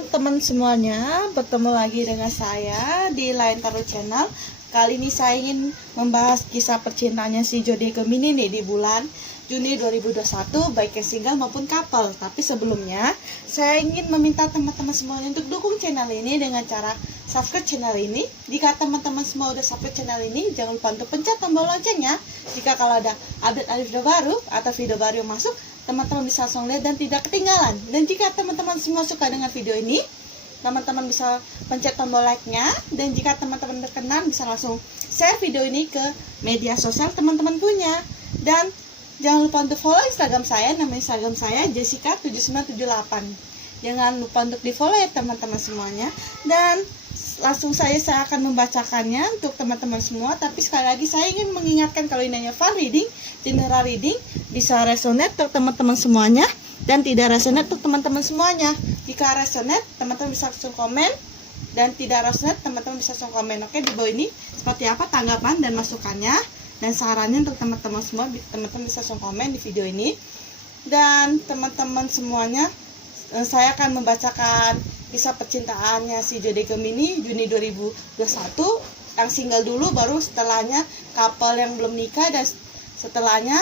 teman-teman semuanya, bertemu lagi dengan saya di Lain Tarot Channel. Kali ini saya ingin membahas kisah percintaannya si Zodiac Gemini nih di bulan Juni 2021, baik yang single maupun couple. Tapi sebelumnya, saya ingin meminta teman-teman semuanya untuk dukung channel ini dengan cara subscribe channel ini. Jika teman-teman semua udah subscribe channel ini, jangan lupa untuk pencet tombol loncengnya. Jika kalau ada update video baru atau video baru yang masuk, teman-teman bisa langsung lihat dan tidak ketinggalan. Dan jika teman-teman semua suka dengan video ini, teman-teman bisa pencet tombol like-nya. Dan jika teman-teman berkenan, bisa langsung share video ini ke media sosial teman-teman punya. Dan jangan lupa untuk follow Instagram saya, nama Instagram saya Jessica7978. Jangan lupa untuk di follow ya teman-teman semuanya. Dan langsung saya akan membacakannya untuk teman-teman semua. Tapi sekali lagi saya ingin mengingatkan, kalau ini hanya fun reading, general reading, bisa resonate untuk teman-teman semuanya dan tidak resonate untuk teman-teman semuanya. Jika resonate, teman-teman bisa langsung komen, dan tidak resonate, teman-teman bisa langsung komen. Oke, di bawah ini seperti apa tanggapan dan masukannya dan sarannya untuk teman-teman semua. Teman-teman bisa langsung komen di video ini. Dan teman-teman semuanya, saya akan membacakan kisah percintaannya si Zodiac Gemini Juni 2021. Yang single dulu, baru setelahnya couple yang belum nikah, dan setelahnya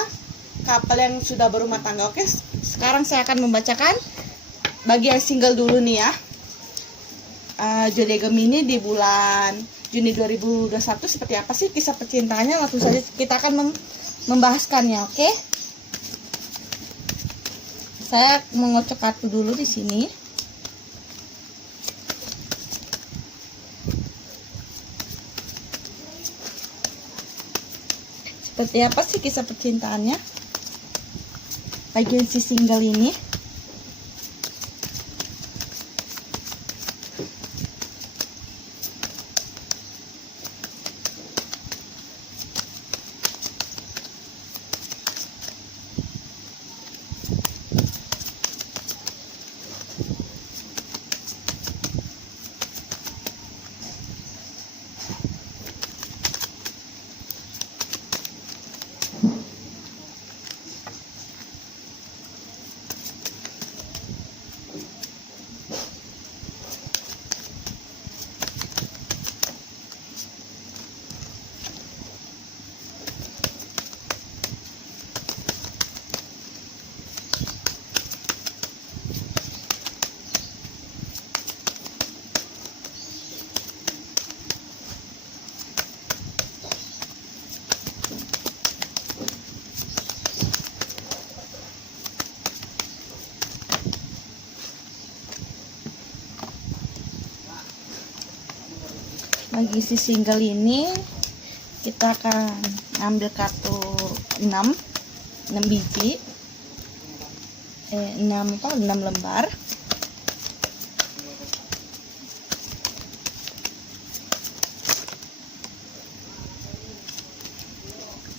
couple yang sudah berumah tangga. Oke, sekarang saya akan membacakan bagi yang single dulu nih ya. Zodiac Gemini di bulan Juni 2021 seperti apa sih kisah percintaannya? Langsung saja kita akan membahaskannya. Oke, saya mengocok kartu dulu di sini. Seperti apa sih kisah percintaannya bagi si single ini? Bagi si single ini, kita akan ambil kartu 6 biji, 6 lembar.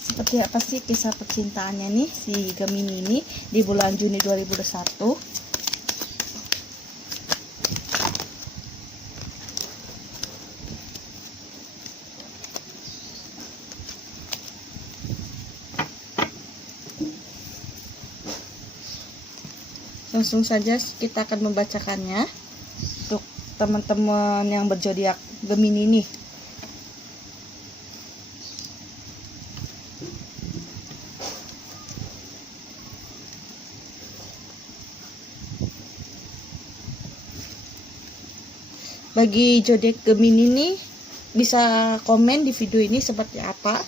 Seperti apa sih kisah percintaannya nih si Gemini ini di bulan Juni 2021? Langsung saja kita akan membacakannya untuk teman-teman yang berzodiak Gemini nih. Bagi zodiak Gemini nih, bisa komen di video ini seperti apa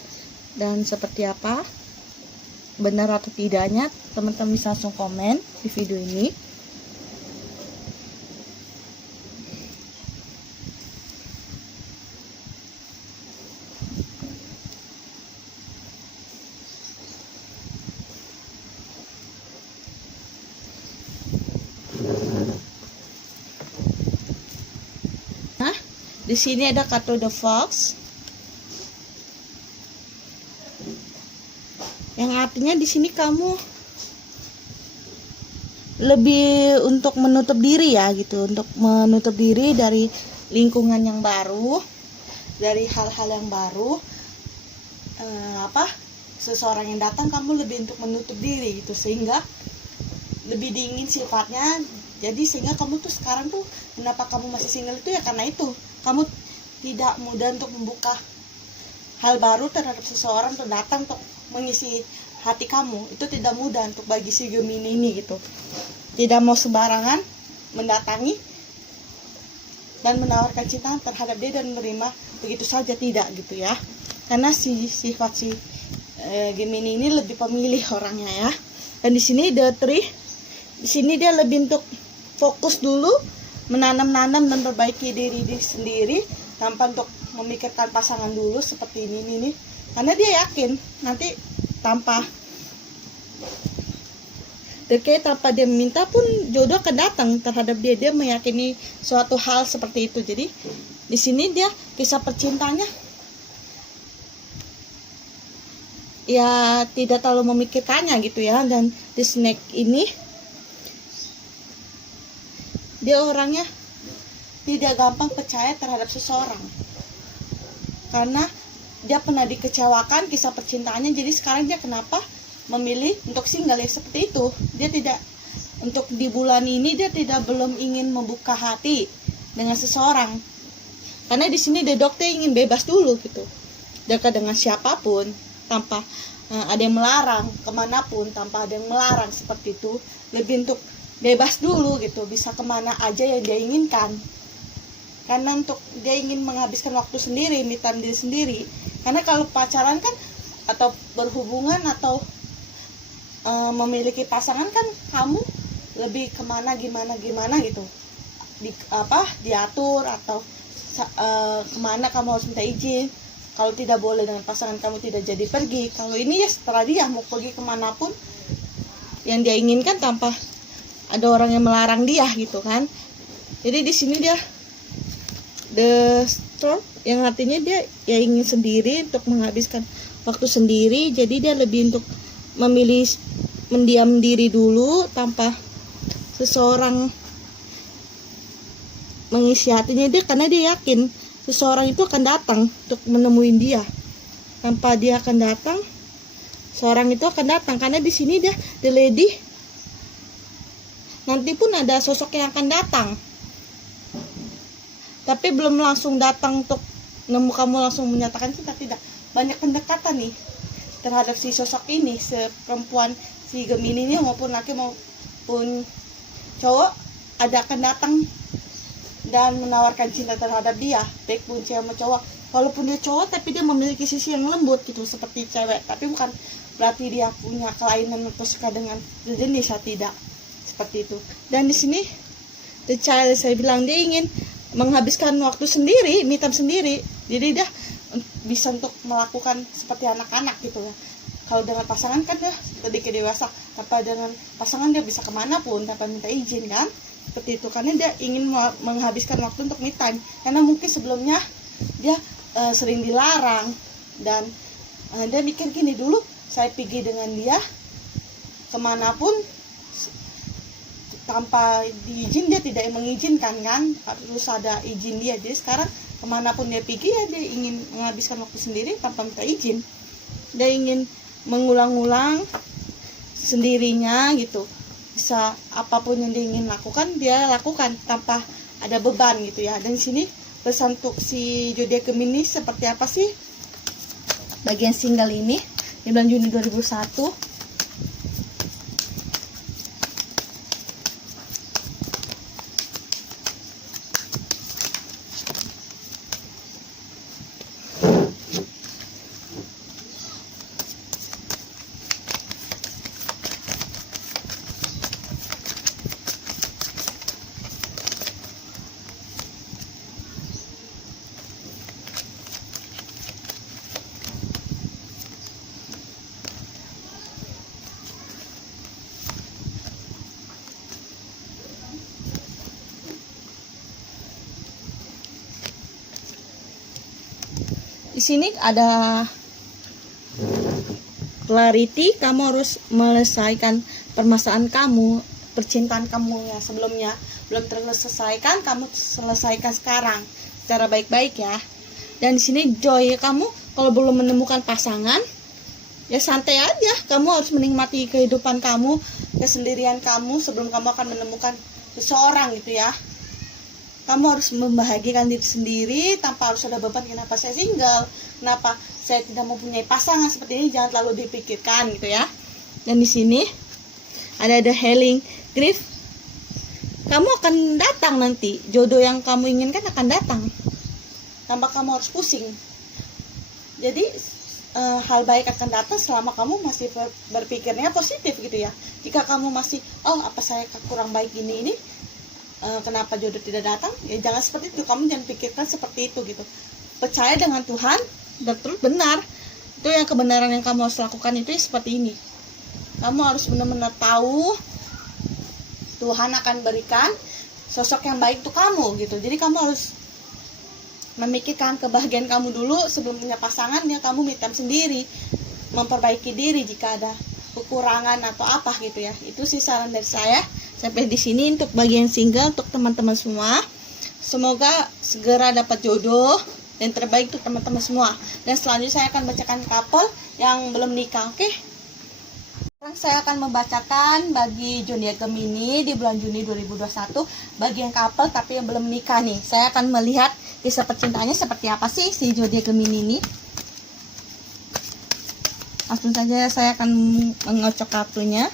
dan seperti apa, benar atau tidaknya, teman-teman bisa langsung komen di video ini. Nah, di sini ada kartu The Fox, yang artinya di sini kamu lebih untuk menutup diri ya gitu, untuk menutup diri dari lingkungan yang baru, dari hal-hal yang baru, seseorang yang datang, kamu lebih untuk menutup diri gitu, sehingga lebih dingin sifatnya Jadi sehingga kamu tuh sekarang tuh kenapa kamu masih single itu ya karena itu kamu tidak mudah untuk membuka hal baru terhadap seseorang untuk datang untuk mengisi hati kamu. Itu tidak mudah untuk bagi si Gemini ini gitu. Tidak mau sembarangan mendatangi dan menawarkan cinta terhadap dia dan menerima begitu saja, tidak gitu ya. Karena sifat si Gemini ini lebih pemilih orangnya ya. Dan di sini the tree, di sini dia lebih untuk fokus dulu, menanam-nanam dan perbaiki diri sendiri tanpa untuk memikirkan pasangan dulu seperti ini nih. Karena dia yakin nanti tanpa dia minta pun jodoh akan datang terhadap dia. Dia meyakini suatu hal seperti itu. Jadi di sini dia kisah percintaannya ya tidak terlalu memikirkannya gitu ya. Dan di snake ini dia orangnya tidak gampang percaya terhadap seseorang karena dia pernah dikecewakan kisah percintaannya. Jadi sekarang dia kenapa memilih untuk single ya seperti itu. Dia tidak, untuk di bulan ini dia belum ingin membuka hati dengan seseorang karena di sini the dokter ingin bebas dulu gitu, dekat dengan siapapun tanpa ada yang melarang, kemanapun tanpa ada yang melarang seperti itu. Lebih untuk bebas dulu gitu, bisa kemana aja yang dia inginkan. Karena untuk dia ingin menghabiskan waktu sendiri, me time diri sendiri. Karena kalau pacaran kan atau berhubungan atau memiliki pasangan kan kamu lebih kemana gimana gitu, diatur atau kemana kamu harus minta izin. Kalau tidak boleh dengan pasangan kamu tidak jadi pergi. Kalau ini ya setelah dia mau pergi kemanapun yang dia inginkan tanpa ada orang yang melarang dia gitu kan. Jadi di sini dia the storm yang artinya dia ya ingin sendiri untuk menghabiskan waktu sendiri. Jadi dia lebih untuk memilih mendiam diri dulu tanpa seseorang mengisi hatinya dia, karena dia yakin seseorang itu akan datang untuk menemui dia. Tanpa dia akan datang, seorang itu akan datang. Karena di sini dia the lady, nanti pun ada sosok yang akan datang, tapi belum langsung datang untuk nemu kamu langsung menyatakan cinta, tidak. Banyak pendekatan nih terhadap si sosok ini, perempuan si Gemini ini maupun laki maupun cowok ada akan datang dan menawarkan cinta terhadap dia, baik pun cewek sama cowok. Walaupun dia cowok tapi dia memiliki sisi yang lembut gitu seperti cewek, tapi bukan berarti dia punya kelainan atau suka dengan jenis, tidak seperti itu. Dan di sini the child, saya bilang dia ingin menghabiskan waktu sendiri, me time sendiri. Jadi dia bisa untuk melakukan seperti anak-anak gitu ya. Kalau dengan pasangan kan dia sedikit dewasa, tapi dengan pasangan dia bisa kemanapun tanpa minta izin kan, seperti itu. Karena dia ingin menghabiskan waktu untuk me time, karena mungkin sebelumnya dia sering dilarang. Dan dia mikir gini, dulu saya pergi dengan dia kemanapun tanpa diizin, dia tidak mengizinkan kan, harus ada izin dia. Jadi sekarang kemanapun dia pergi ya dia ingin menghabiskan waktu sendiri tanpa minta izin. Dia ingin mengulang-ulang sendirinya gitu, bisa apapun yang dia ingin lakukan dia lakukan tanpa ada beban gitu ya. Dan sini pesan untuk si zodiak Gemini seperti apa sih bagian single ini di bulan Juni 2001. Di sini ada clarity, kamu harus menyelesaikan permasalahan kamu, percintaan kamu yang sebelumnya belum terselesaikan, kamu selesaikan sekarang secara baik-baik ya. Dan di sini joy, kamu kalau belum menemukan pasangan ya santai aja, kamu harus menikmati kehidupan kamu, kesendirian kamu sebelum kamu akan menemukan seseorang gitu ya. Kamu harus membahagiakan diri sendiri tanpa harus ada beban. Kenapa saya single, kenapa saya tidak mempunyai pasangan seperti ini, jangan terlalu dipikirkan gitu ya. Dan di sini ada the healing grief. Kamu akan datang nanti, jodoh yang kamu inginkan akan datang tanpa kamu harus pusing. Jadi hal baik akan datang selama kamu masih berpikirnya positif gitu ya. Jika kamu masih apa saya kurang baik ini kenapa jodoh tidak datang, ya jangan seperti itu. Kamu jangan pikirkan seperti itu gitu. Percaya dengan Tuhan dan terus benar. Itu yang kebenaran yang kamu harus lakukan itu seperti ini. Kamu harus benar-benar tahu Tuhan akan berikan sosok yang baik untuk kamu gitu. Jadi kamu harus memikirkan kebahagiaan kamu dulu sebelum punya pasangan ya. Kamu me time sendiri, memperbaiki diri jika ada kekurangan atau apa gitu ya. Itu sih saran dari saya. Sampai di sini untuk bagian single, untuk teman-teman semua. Semoga segera dapat jodoh dan terbaik untuk teman-teman semua. Dan selanjutnya saya akan bacakan couple yang belum nikah, oke? Sekarang saya akan membacakan bagi zodiak Gemini di bulan Juni 2021 bagi yang couple tapi yang belum nikah nih. Saya akan melihat kisah percintaannya seperti apa sih si zodiak Gemini ini. Langsung saja saya akan mengocok kartunya.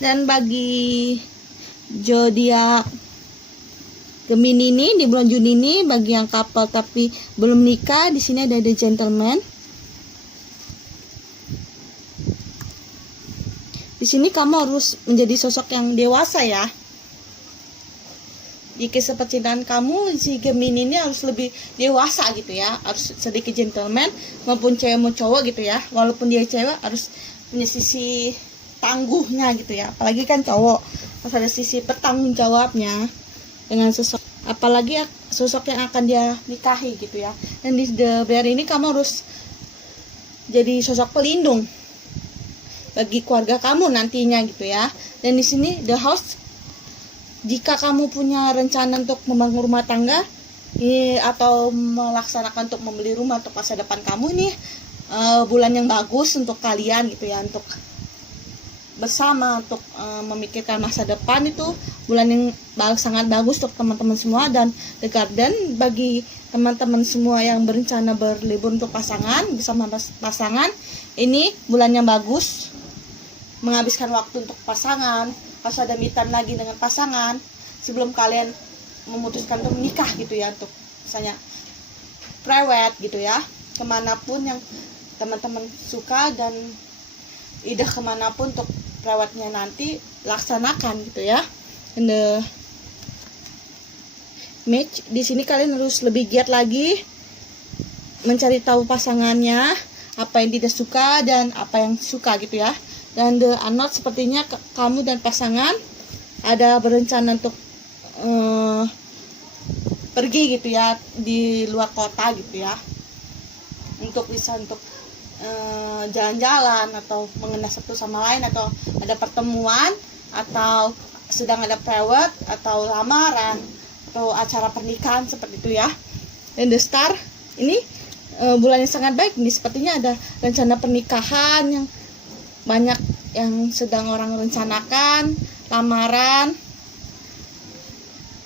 Dan bagi zodiak Gemini ini di bulan Juni ini, bagi yang couple tapi belum nikah, di sini ada the gentleman. Di sini kamu harus menjadi sosok yang dewasa ya. Di kisah percintaan kamu, si Gemini ini harus lebih dewasa gitu ya, harus sedikit gentleman maupun cewek mau cowok gitu ya. Walaupun dia cewek harus punya sisi tangguhnya gitu ya, apalagi kan cowok harus ada sisi bertanggung jawabnya dengan sosok, apalagi sosok yang akan dia nikahi gitu ya. Dan di The Bear ini kamu harus jadi sosok pelindung bagi keluarga kamu nantinya gitu ya. Dan di sini The House, jika kamu punya rencana untuk membangun rumah tangga atau melaksanakan untuk membeli rumah untuk masa depan kamu, ini bulan yang bagus untuk kalian gitu ya, untuk bersama untuk memikirkan masa depan. Itu bulan yang sangat bagus untuk teman-teman semua. Dan The Garden, bagi teman-teman semua yang berencana berlibur untuk pasangan bersama pasangan, ini bulan yang bagus menghabiskan waktu untuk pasangan, pas ada me time lagi dengan pasangan sebelum kalian memutuskan untuk menikah gitu ya, untuk misalnya private gitu ya, kemanapun yang teman-teman suka dan ide kemanapun untuk perawatnya nanti laksanakan gitu ya. And the match, di sini kalian harus lebih giat lagi mencari tahu pasangannya, apa yang tidak suka dan apa yang suka gitu ya. Dan the unknown, sepertinya kamu dan pasangan ada berencana untuk pergi gitu ya, di luar kota gitu ya, untuk bisa untuk jalan-jalan atau mengenal satu sama lain, atau ada pertemuan atau sedang ada private atau lamaran atau acara pernikahan seperti itu ya. Dan the star ini bulan yang sangat baik nih, sepertinya ada rencana pernikahan yang banyak yang sedang orang rencanakan, lamaran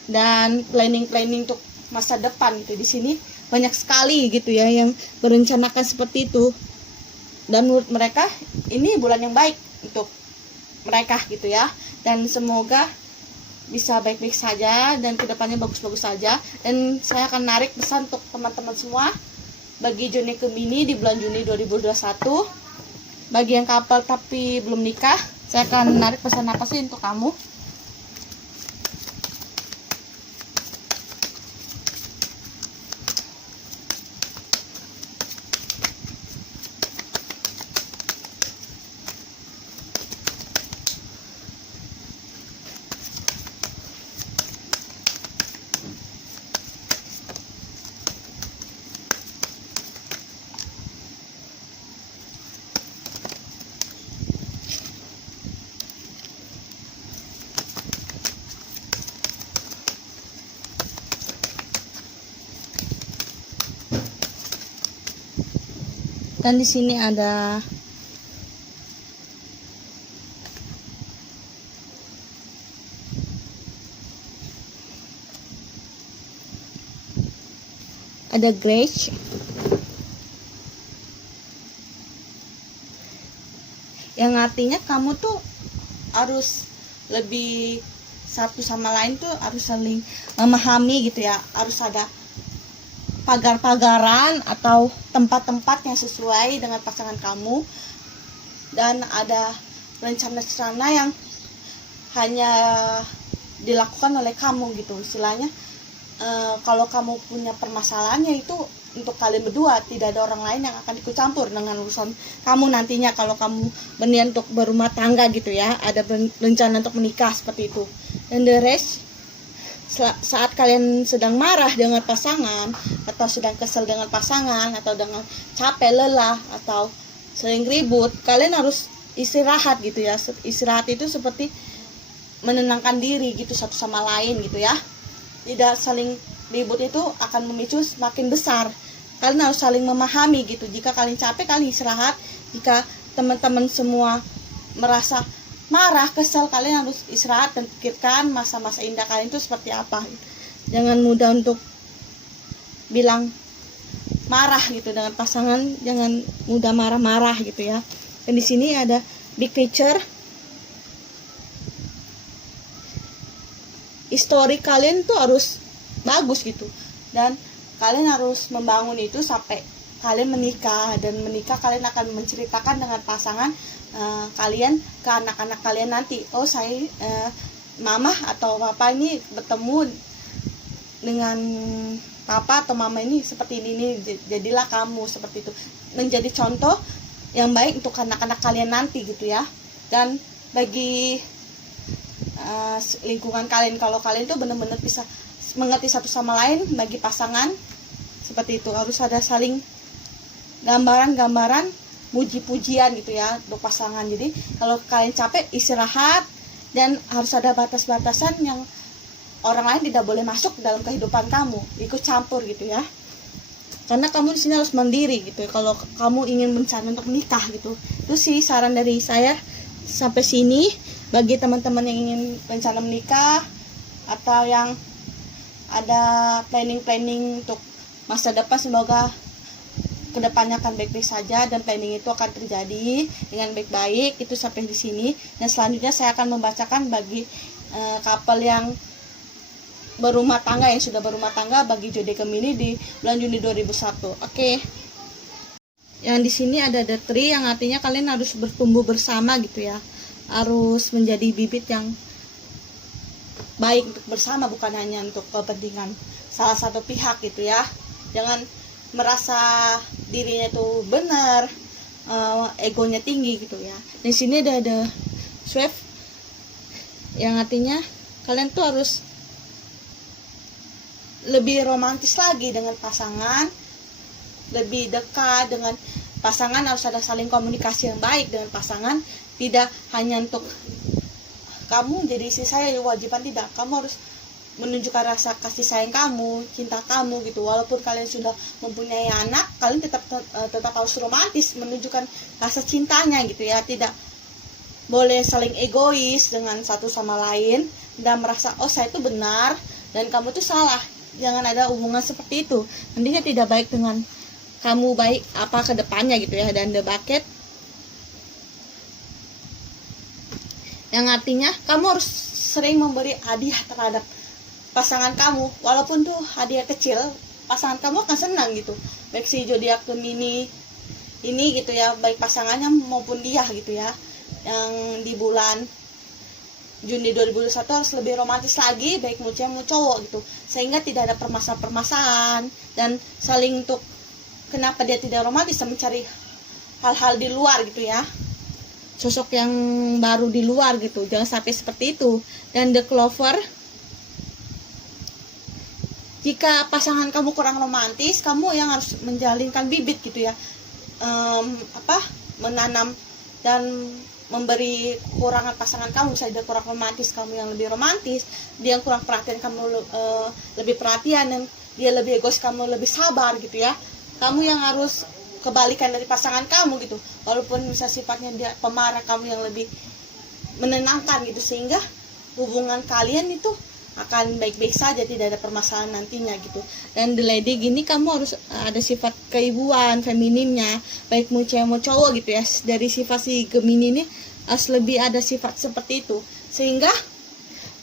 dan planning untuk masa depan gitu. Di sini banyak sekali gitu ya yang berencanakan seperti itu. Dan menurut mereka ini bulan yang baik untuk mereka gitu ya. Dan semoga bisa baik-baik saja dan kedepannya bagus-bagus saja. Dan saya akan narik pesan untuk teman-teman semua bagi Zodiak Gemini di bulan Juni 2021. Bagi yang couple tapi belum nikah, saya akan narik pesan apa sih untuk kamu? Dan di sini ada Grace. Yang artinya kamu tuh harus lebih satu sama lain tuh harus saling memahami gitu ya. Harus ada pagar-pagaran atau tempat-tempat yang sesuai dengan pasangan kamu, dan ada rencana-rencana yang hanya dilakukan oleh kamu gitu. Istilahnya kalau kamu punya permasalahannya itu untuk kalian berdua, tidak ada orang lain yang akan ikut campur dengan urusan kamu nantinya kalau kamu berniat untuk berumah tangga gitu ya, ada rencana untuk menikah seperti itu. Dan the rest, saat kalian sedang marah dengan pasangan atau sedang kesel dengan pasangan atau dengan capek, lelah atau sering ribut, kalian harus istirahat gitu ya. Istirahat itu seperti menenangkan diri gitu satu sama lain gitu ya. Tidak saling ribut itu akan memicu semakin besar. Kalian harus saling memahami gitu. Jika kalian capek, kalian istirahat. Jika teman-teman semua merasa marah, kesel, kalian harus istirahat dan pikirkan masa-masa indah kalian itu seperti apa. Jangan mudah untuk bilang marah gitu dengan pasangan, jangan mudah marah-marah gitu ya. Dan di sini ada big picture, histori kalian tuh harus bagus gitu, dan kalian harus membangun itu sampai kalian menikah. Dan menikah kalian akan menceritakan dengan pasangan kalian ke anak-anak kalian nanti. Oh, saya mama atau papa ini bertemu dengan papa atau mama ini seperti ini, jadilah kamu seperti itu, menjadi contoh yang baik untuk anak-anak kalian nanti gitu ya. Dan bagi lingkungan kalian, kalau kalian itu benar-benar bisa mengerti satu sama lain, bagi pasangan seperti itu harus ada saling gambaran-gambaran puji-pujian gitu ya untuk pasangan. Jadi kalau kalian capek, istirahat, dan harus ada batas-batasan yang orang lain tidak boleh masuk dalam kehidupan kamu, ikut campur gitu ya. Karena kamu di sini harus mandiri gitu. Kalau kamu ingin berencana untuk menikah gitu, itu sih saran dari saya sampai sini. Bagi teman-teman yang ingin rencana menikah atau yang ada planning untuk masa depan, semoga kedepannya akan baik-baik saja dan planning itu akan terjadi dengan baik-baik. Itu sampai di sini, dan selanjutnya saya akan membacakan bagi couple yang berumah tangga, yang sudah berumah tangga, bagi Zodiak Gemini di bulan Juni 2001. Oke. Yang di sini ada the tree, yang artinya kalian harus bertumbuh bersama gitu ya. Harus menjadi bibit yang baik untuk bersama, bukan hanya untuk kepentingan salah satu pihak gitu ya. Jangan merasa dirinya itu benar, egonya tinggi gitu ya. Di sini ada swift, yang artinya kalian tuh harus lebih romantis lagi dengan pasangan, lebih dekat dengan pasangan, harus ada saling komunikasi yang baik dengan pasangan. Tidak hanya untuk kamu jadi istri saya kewajiban tidak, kamu harus menunjukkan rasa kasih sayang kamu, cinta kamu gitu. Walaupun kalian sudah mempunyai anak, kalian tetap harus romantis, menunjukkan rasa cintanya gitu ya. Tidak boleh saling egois dengan satu sama lain dan merasa oh saya itu benar dan kamu itu salah. Jangan ada hubungan seperti itu, nantinya tidak baik dengan kamu baik apa ke depannya gitu ya. Dan the bucket yang artinya kamu harus sering memberi hadiah terhadap pasangan kamu, walaupun tuh hadiah kecil, pasangan kamu akan senang gitu. Baik si zodiak Gemini ini gitu ya, baik pasangannya maupun dia gitu ya, yang di bulan Juni 2021 harus lebih romantis lagi, baik mau cewek mau cowok gitu, sehingga tidak ada permasalahan dan saling untuk kenapa dia tidak romantis, mencari hal-hal di luar gitu ya, sosok yang baru di luar gitu. Jangan sampai seperti itu. Dan the clover, jika pasangan kamu kurang romantis, kamu yang harus menjalinkan bibit gitu ya, menanam dan memberi kekurangan pasangan kamu. Misalnya dia kurang romantis, kamu yang lebih romantis. Dia yang kurang perhatian, kamu lebih perhatian. Dan dia lebih egois, kamu lebih sabar gitu ya. Kamu yang harus kebalikan dari pasangan kamu gitu. Walaupun misalnya sifatnya dia pemarah, kamu yang lebih menenangkan gitu, sehingga hubungan kalian itu akan baik-baik saja, tidak ada permasalahan nantinya gitu. Dan the lady gini, kamu harus ada sifat keibuan, femininnya, baik mau cewek mau cowok gitu ya. Dari sifat si Gemini ini harus lebih ada sifat seperti itu, sehingga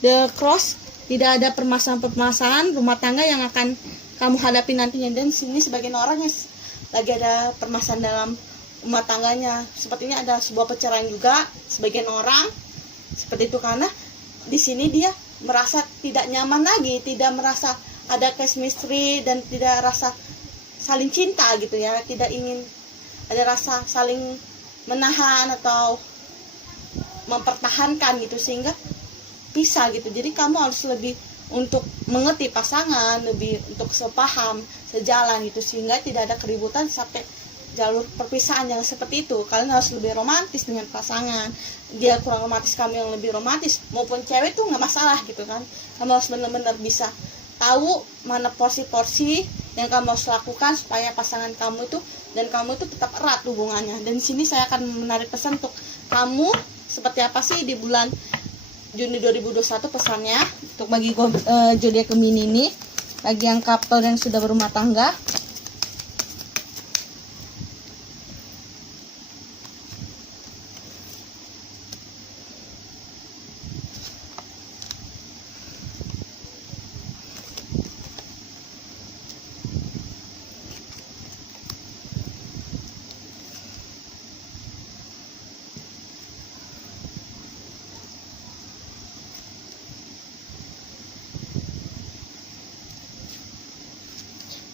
the cross, tidak ada permasalahan rumah tangga yang akan kamu hadapi nantinya. Dan sini sebagian orang yang lagi ada permasalahan dalam rumah tangganya, sepertinya ada sebuah perceraian juga sebagian orang seperti itu, karena di sini dia merasa tidak nyaman lagi, tidak merasa ada chemistry dan tidak rasa saling cinta gitu ya, tidak ingin ada rasa saling menahan atau mempertahankan gitu, sehingga pisah gitu. Jadi kamu harus lebih untuk mengerti pasangan, lebih untuk sepaham, sejalan gitu, sehingga tidak ada keributan sampai jalur perpisahan yang seperti itu. Kalian harus lebih romantis dengan pasangan. Dia kurang romantis, kamu yang lebih romantis, maupun cewek tuh nggak masalah gitu kan. Kamu harus benar-benar bisa tahu mana porsi-porsi yang kamu harus lakukan supaya pasangan kamu itu dan kamu itu tetap erat hubungannya. Dan di sini saya akan menarik pesan untuk kamu, seperti apa sih di bulan Juni 2021 pesannya untuk bagi zodiak Gemini ini, bagi yang couple yang sudah berumah tangga.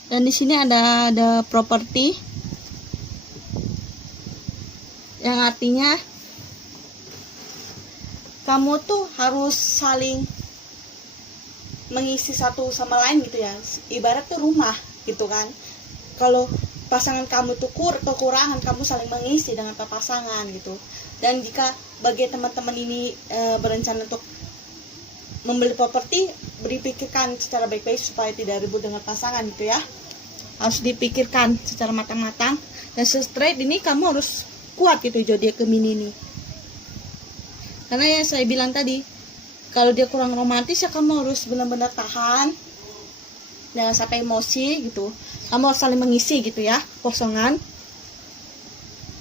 Dan di sini ada properti yang artinya kamu tuh harus saling mengisi satu sama lain gitu ya. Ibarat tuh rumah gitu kan. Kalau pasangan kamu tuh kekurangan, kamu saling mengisi dengan pasangan gitu. Dan jika bagi teman-teman ini berencana untuk membeli properti, dipikirkan secara baik-baik supaya tidak ribut dengan pasangan gitu ya. Harus dipikirkan secara matang-matang. Dan straight ini kamu harus kuat gitu zodiak Gemini ini. Karena ya saya bilang tadi, kalau dia kurang romantis ya kamu harus benar-benar tahan, jangan sampai emosi gitu. Kamu harus saling mengisi gitu ya, kosongan.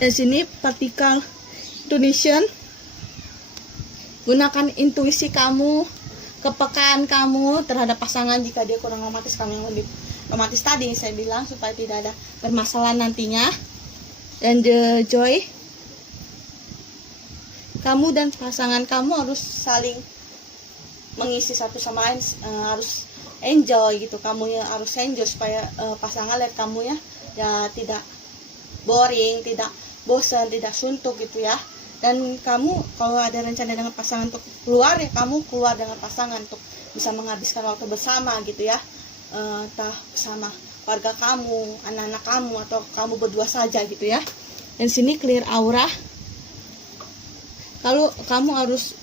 Dan sini partikel Indonesian, gunakan intuisi kamu, kepekaan kamu terhadap pasangan. Jika dia kurang romantis, kamu yang lebih romantis tadi saya bilang, supaya tidak ada permasalahan nantinya. Dan the joy, kamu dan pasangan kamu harus saling mengisi satu sama lain, harus enjoy gitu. Kamu yang harus enjoy supaya pasangan lihat kamu ya tidak boring, tidak bosan, tidak suntuk gitu ya. Dan kamu kalau ada rencana dengan pasangan untuk keluar, ya kamu keluar dengan pasangan untuk bisa menghabiskan waktu bersama gitu ya. Entah bersama keluarga kamu, anak-anak kamu, atau kamu berdua saja gitu ya. Dan sini clear aura, kalau kamu harus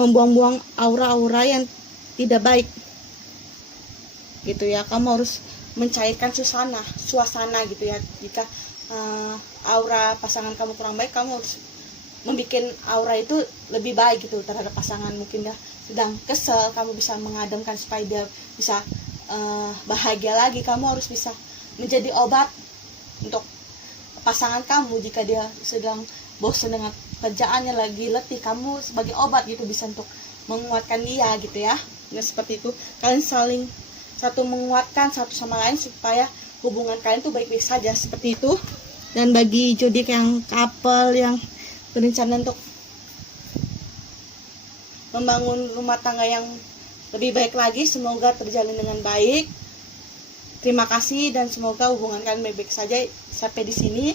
membuang-buang aura-aura yang tidak baik gitu ya. Kamu harus mencairkan suasana gitu ya. Jika aura pasangan kamu kurang baik, kamu harus membuat aura itu lebih baik gitu terhadap pasangan. Mungkin dia sedang kesel, kamu bisa mengademkan supaya dia bisa bahagia lagi. Kamu harus bisa menjadi obat untuk pasangan kamu. Jika dia sedang bosan dengan kerjaannya, lagi letih, kamu sebagai obat gitu bisa untuk menguatkan dia gitu ya. Nah seperti itu, kalian saling satu menguatkan satu sama lain supaya hubungan kalian tuh baik-baik saja, seperti itu. Dan bagi zodiak yang couple yang berencana untuk membangun rumah tangga yang lebih baik lagi, semoga terjalin dengan baik. Terima kasih dan semoga hubungan kalian baik-baik saja sampai di sini.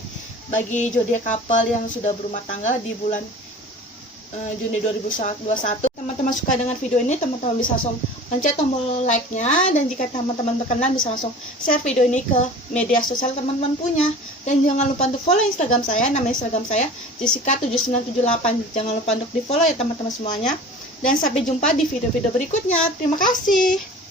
Bagi zodiak couple yang sudah berumah tangga di bulan Juni 2021, teman-teman suka dengan video ini, teman-teman bisa langsung pencet tombol like-nya, dan jika teman-teman berkenan bisa langsung share video ini ke media sosial teman-teman punya. Dan jangan lupa untuk follow Instagram saya, nama Instagram saya Jessica7978. Jangan lupa untuk di follow ya teman-teman semuanya. Dan sampai jumpa di video-video berikutnya. Terima kasih.